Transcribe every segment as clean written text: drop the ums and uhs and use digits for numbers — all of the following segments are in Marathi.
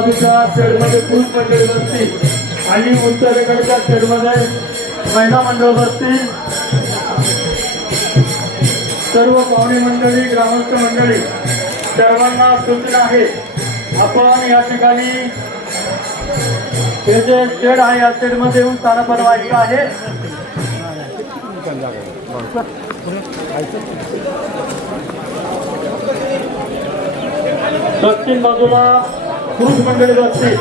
बाजूच्या शेडमध्ये पुरुष मंडळी बसतील आणि उत्तरेकडच्या शेडमध्ये महिला मंडळ बसतील. सर्व पाहुणे मंडळी, ग्रामस्थ मंडळी सर्वांना सूचना आहे, आपण या ठिकाणी हे जे शेड आहे या शेडमध्ये येऊन स्थान बनवायचं आहे. दक्षिण बाजूला पुरुष मंडळी बसतील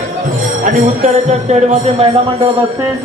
आणि उत्तरेच्या शेडमध्ये महिला मंडळ बसतील.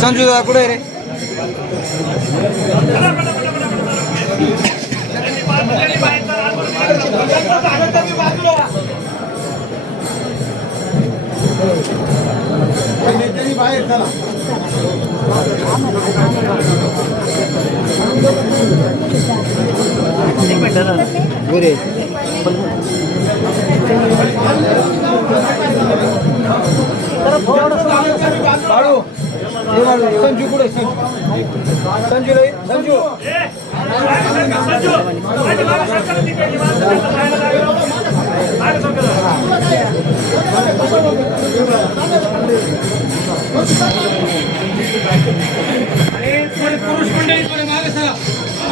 संजू कुठे रे? बाहेर चला. संजू कुठे? संजू संजू पुरुष मंडळी मागे चला. पुरुष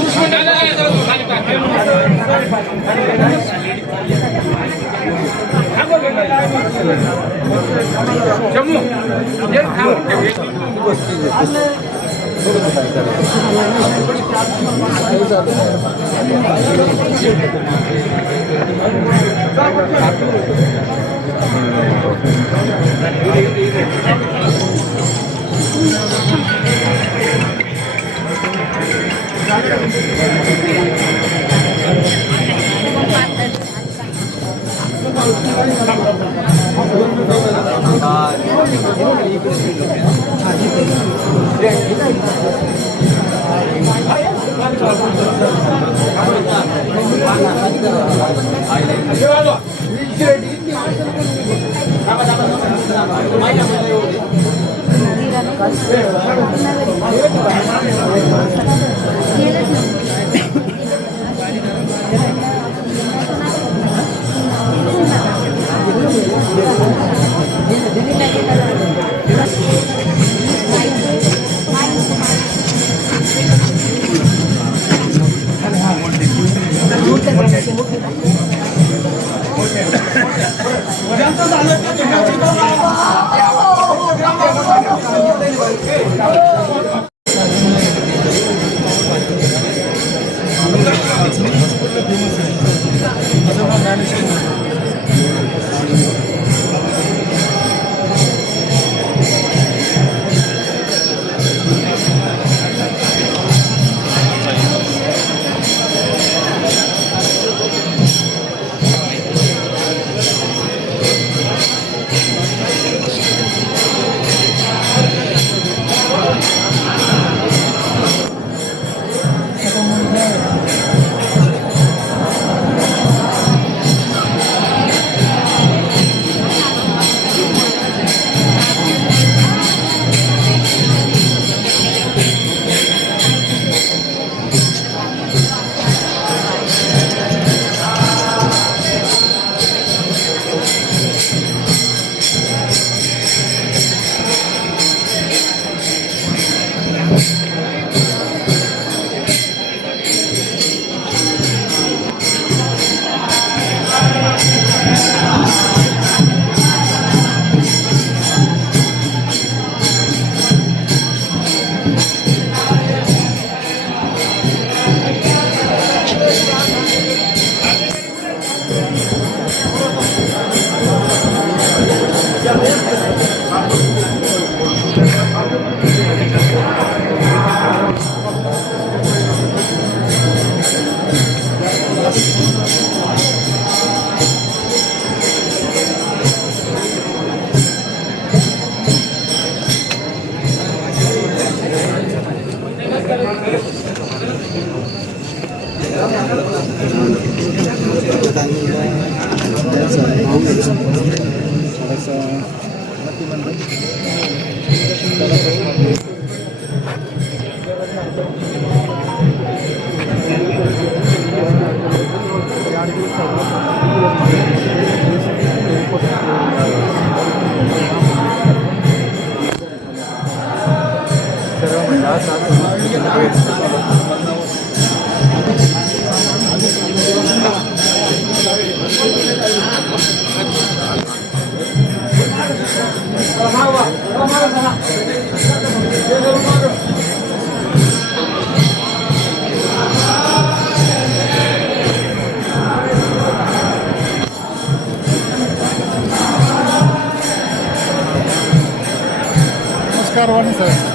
नमस्कार वाणी सर.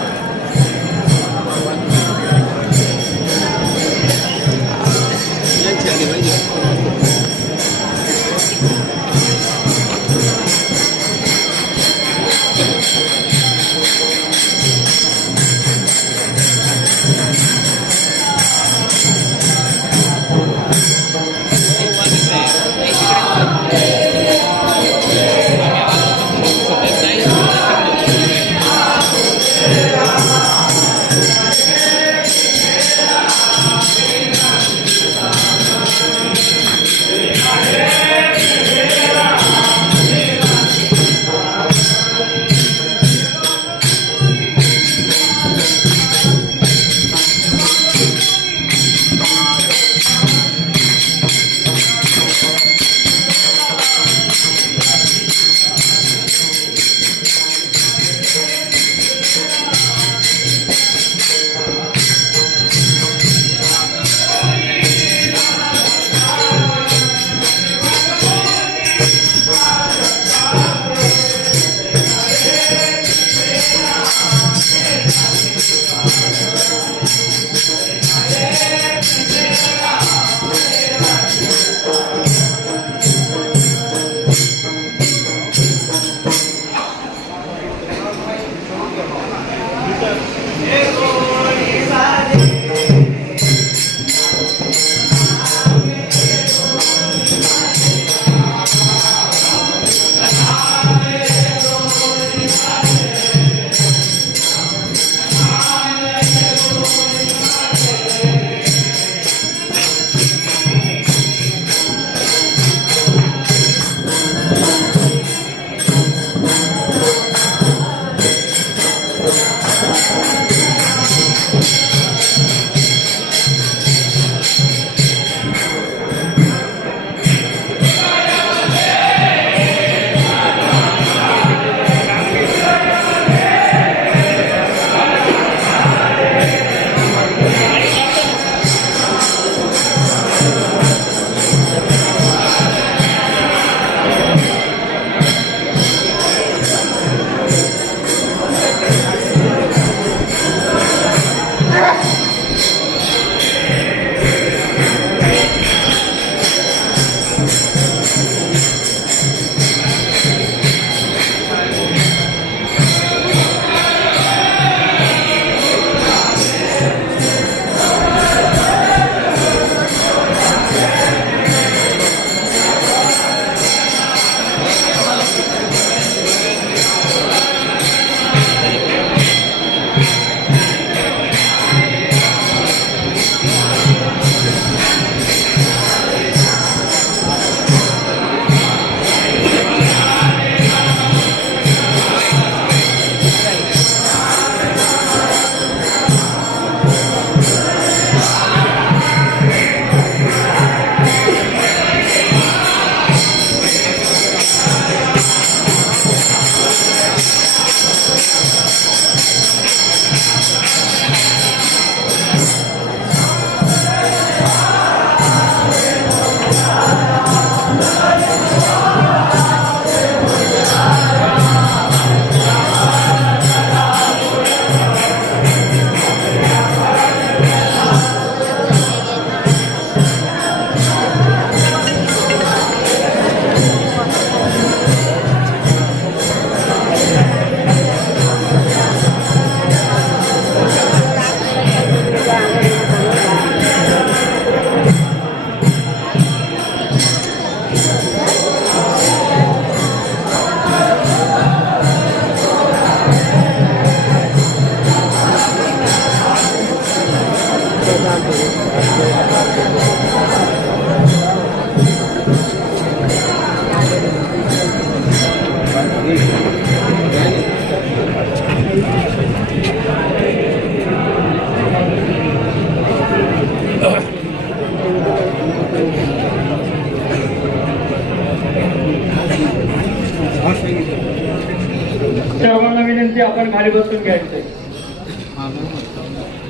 सर्वांना विनंती, आपण खाली बसून घ्यायचंय.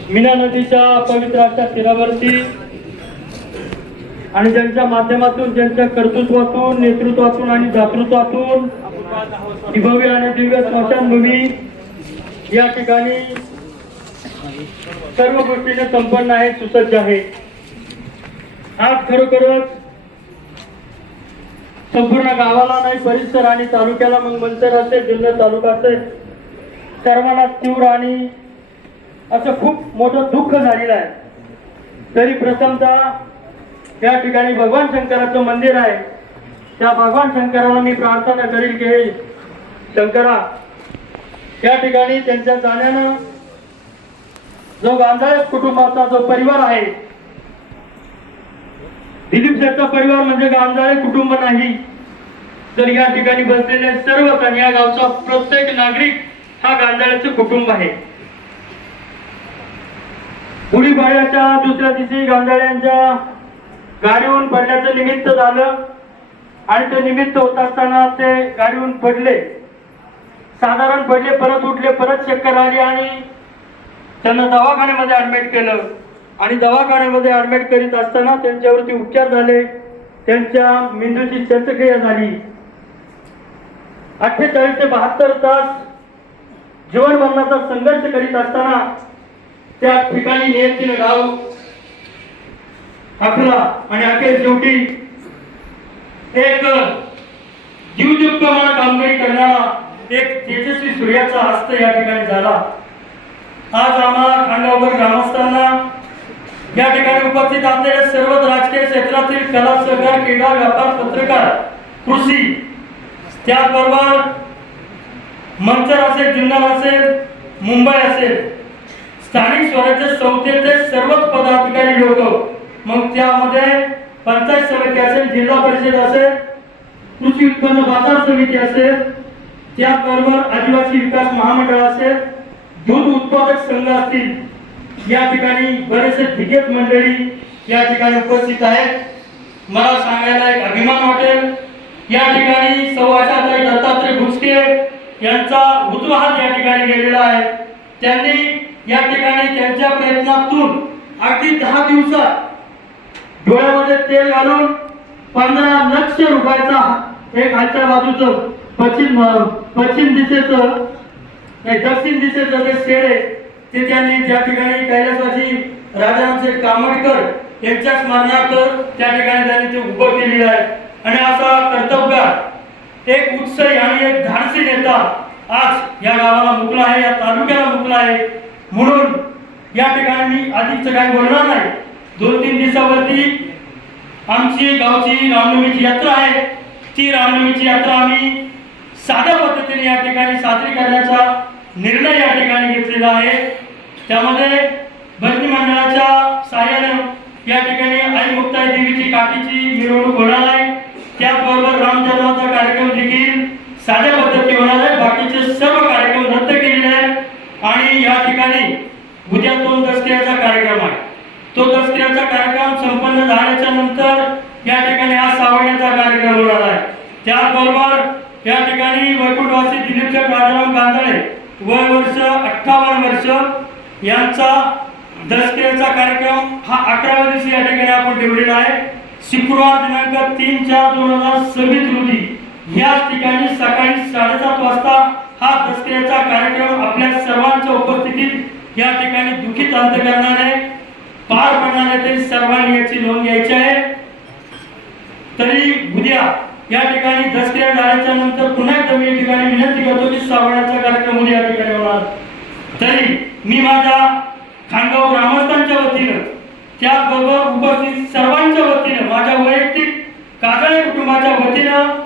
मीना नदीच्या पवित्र अशा तीरावरती आणि ज्यांच्या माध्यमातून, ज्यांच्या कर्तृत्वातून, नेतृत्वातून आणि दातृत्वातून ही भव्य आणि दिव्य स्मशानभूमी या ठिकाणी सर्व गोष्टीने संपन्न आहे, सुसज्ज आहे. आज खरोखरच संपूर्ण गावाला नाही, परिसर आणि तालुक्याला, मग मंचर असेल, जिल्हा तालुका असेल, सर्वांना तीव्र आणि असं खूप मोठं दुःख झालेलं आहे. तरी प्रथमतः या ठिकाणी भगवान शंकराचं मंदिर आहे. त्या भगवान शंकराला मी प्रार्थना करील की हे शंकरा, या ठिकाणी त्यांच्या जाण्यानं जो गांजाळे कुटुंबाचा जो परिवार आहे, दिलीप शेठचा परिवार म्हणजे गांजाळे कुटुंब नाही, तर या ठिकाणी बसलेले सर्वजण, या गावचा प्रत्येक नागरिक हा गांजाळ्याचं कुटुंब आहे. गुढीपाडव्याच्या दुसऱ्या दिवशी गांजाळ्यांच्या गाडीवरून पडल्याचं निमित्त झालं आणि ते निमित्त होत असताना ते गाडीवरून पडले, साधारण पडले, परत उठले, परत चक्कर आली आणि त्यांना दवाखान्यामध्ये ऍडमिट केलं. आणि दवाखान्यामध्ये ऍडमिट करीत असताना त्यांच्यावरती उपचार झाले, त्यांच्या मेंदूची शस्त्रक्रिया झाली. 48 ते 72 तास जीवन मरणाचा संघर्ष करीत असताना त्या ठिकाणी नियतीने गाव आखला आणि अखेर शेवटी एक जीवयुक्त म्हणून कामगिरी करणारा एक तेजस्वी सूर्याचा हस्त या ठिकाणी झाला. आज आम्हाला खांडावर ग्रामस्थांना, या ठिकाणी उपस्थित असलेल्या सर्वच राजकीय क्षेत्रातील कला, सहकार, क्रीडा, व्यापार, पत्रकार, कृषी, त्याचबरोबर मंचर असेल, जुन्नर असेल, मुंबई असेल, स्थानिक स्वराज्य संस्थेचे सर्वच पदाधिकारी लोक, मग त्यामध्ये पंचायत समिती असेल, जिल्हा परिषद असेल, कृषी उत्पन्न बाजार समिती असेल, त्याचबरोबर आदिवासी विकास महामंडळ असेल, दूध उत्पादक संघ असतील, या ठिकाणी बरेचसे दिग्गज मंडळी या ठिकाणी उपस्थित आहेत. मला सांगायला एक अभिमान वाटेल, या ठिकाणी सौ आशाताई दत्तात्रय भुसके यांचा उजवा हात या ठिकाणी गेलेला आहे. त्यांनी या ठिकाणी त्यांच्या प्रयत्नातून अगदी 10 दिवसात डोळ्यामध्ये तेल घालून 15 लक्ष रुपयाचा एक खालच्या बाजूचं पश्चिम दिशेचं दक्षिण दिशेचं जे शेड आहे ते त्यांनी त्या ठिकाणी कैलासवासी राजारामशेठ कामडकर यांच्या स्मरणार्थ त्या ठिकाणी त्यांनी ते उभं केलेलं आहे. आणि असा कर्तबगार, एक उत्साही आणि एक धाडसी नेता आज या गावाला मुकला आहे, या तालुक्याला मुकला आहे. म्हणून या ठिकाणी मी अधिकच काही बोलणार नाही. 2-3 दिवसावरती आमची गावची रामनवमीची यात्रा आहे. ती रामनवमीची यात्रा आम्ही साध्या पद्धतीने या ठिकाणी साजरी करण्याचा निर्णय या ठिकाणी घेतलेला आहे. त्यामध्ये भजनी मंडळाच्या सहाय्याने या ठिकाणी आई मुक्ताई देवीची काठीची मिरवणूक होणार आहे. त्याचबरोबर राम जन्माचा कार्यक्रम देखील साध्या पद्धती होणार आहे. बाकीचे सर्व कार्यक्रम रद्द केलेले आहेत आणि या ठिकाणी उद्या 2 दसऱ्याचा कार्यक्रम आहे. तो दसऱ्याचा कार्यक्रम संपन्न झाल्याच्या नंतर या ठिकाणी आज सावण्याचा कार्यक्रम होणार आहे. त्याचबरोबर या ठिकाणी वैकुंठवासी दिलीप राजाराम गांजाळे वय वर्ष 58 वर्ष यांचा दसऱ्याचा कार्यक्रम हा 11व्या दिवशी या ठिकाणी आपण ठेवलेला आहे. शुक्रवार दिनांक 3/4/2026 रोजी याच ठिकाणी सकाळी 7:30 वाजता हा दसऱ्याचा कार्यक्रम आपल्या सर्वांच्या उपस्थितीत या ठिकाणी दुखित अंतकरणाने पार पडणार आहे. ते सर्वांनी याची नोंद घ्यायची आहे. तरी उद्या या ठिकाणी दसऱ्या झाल्याच्या नंतर पुन्हा एकदा मी या ठिकाणी विनंती करतो की सावण्याचा कार्यक्रम उद्या या ठिकाणी होणार. तरी मी माझ्या खांडगाव ग्रामस्थांच्या वतीनं, त्याचबरोबर उपस्थित सर्वांच्या वतीनं, माझ्या वैयक्तिक काजळे कुटुंबाच्या वतीनं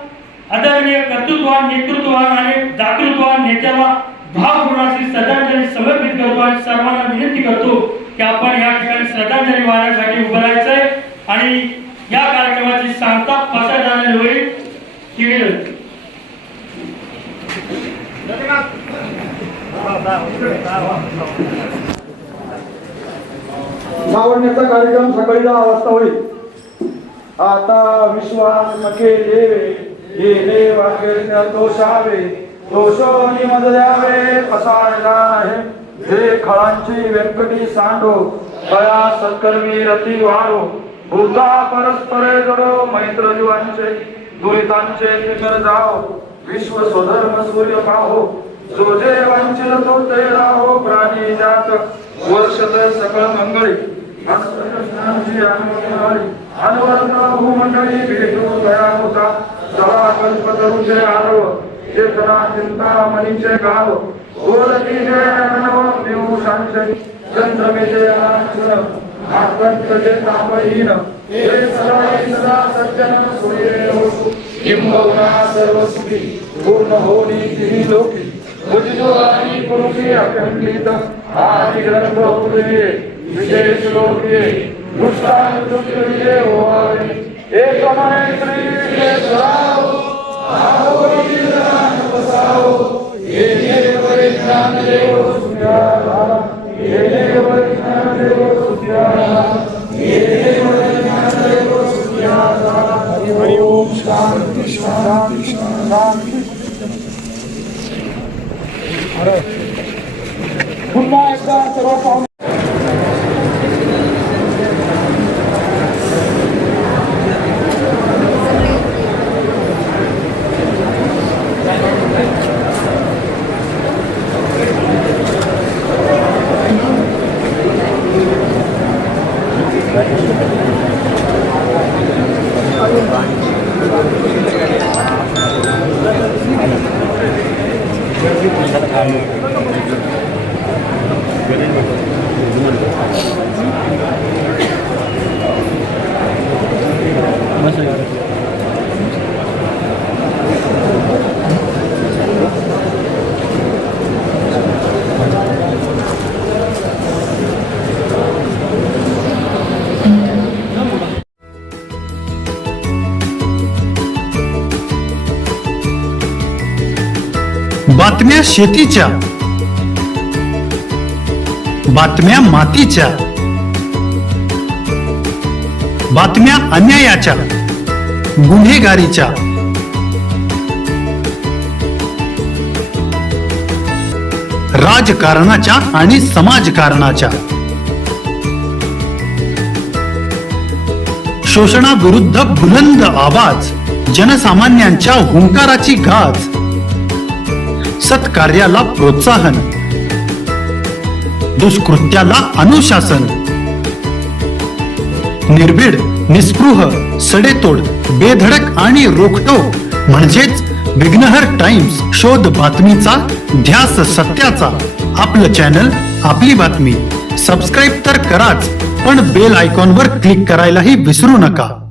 आदरणीय कर्तृत्ववान, नेतृत्ववान आणि दातृत्ववान नेत्याला भावपूर्ण अशी श्रद्धांजली समर्पित करतो आणि सर्वांना विनंती करतो की आपण या ठिकाणी श्रद्धांजली वाहण्यासाठी उभं राहायचंय आणि या कार्यक्रमाची सांगता फासा जाण्यात होईल. सावण्याचा कार्यक्रम सकाळी 10 वाजता होईल. आता विश्वास मके देवे हे देवा कीर्त्या तोषावे तोषोनी मज द्यावे पसारला आहे हे खळांची व्यंकटी सांडो दया सत्कर्मी रती वाढो भूता परस्परे जडो मैत्र जीवांचे दुरितांचे निकर जाओ विश्व स्वधर्म सूर्य पाहो जो जे वंचित तो ते राहो प्राणी जात वर्षत सकळ मंगळी अनवरत भूमंडळी भेटू दया होता सहा कल्प तरुचे आरव चेतना चिंता मनीचे गाव गोरती जय नव निवशांचे चंद्रमेचे आचरण आकंठ जे तापहीन हे सदा सज्जन सूर्य होतो किंबहुना सर्व सुखी पूर्ण होनी तिही लोकी मुझो आणि पुरुषी अखंडित आदि ग्रंथ उदये विशेष लोके दुष्टान दुष्ट विजय होवावे एक मैत्री सराव आओ निदान बसाओ ये परिज्ञान देव सुजाला ये परिज्ञान देव सुजाला ये परिज्ञान देव सुजाला हरि ओम शांति शांति शांति पुन्हा एकदा सर्व पाहुणे बातम्या शेतीच्या, बातम्या मातीच्या, बातम्या अन्यायाच्या, गुन्हेगारीच्या, राजकारणाच्या आणि समाजकारणाच्या, शोषणाविरुद्ध बुलंद आवाज, जनसामान्यांच्या हुंकाराची गाज, सत्कार्याला प्रोत्साहन, दुष्कृत्याला अनुशासन, निर्भीड, निस्पृह, सडेतोड, बेधडक आणि रोखटोक म्हणजेच विघ्नहर टाइम्स. शोध बातमीचा, ध्यास सत्याचा. आपलं चॅनल, आपली बातमी. सबस्क्राईब तर कराच, पण बेल आयकॉनवर क्लिक करायलाही विसरू नका.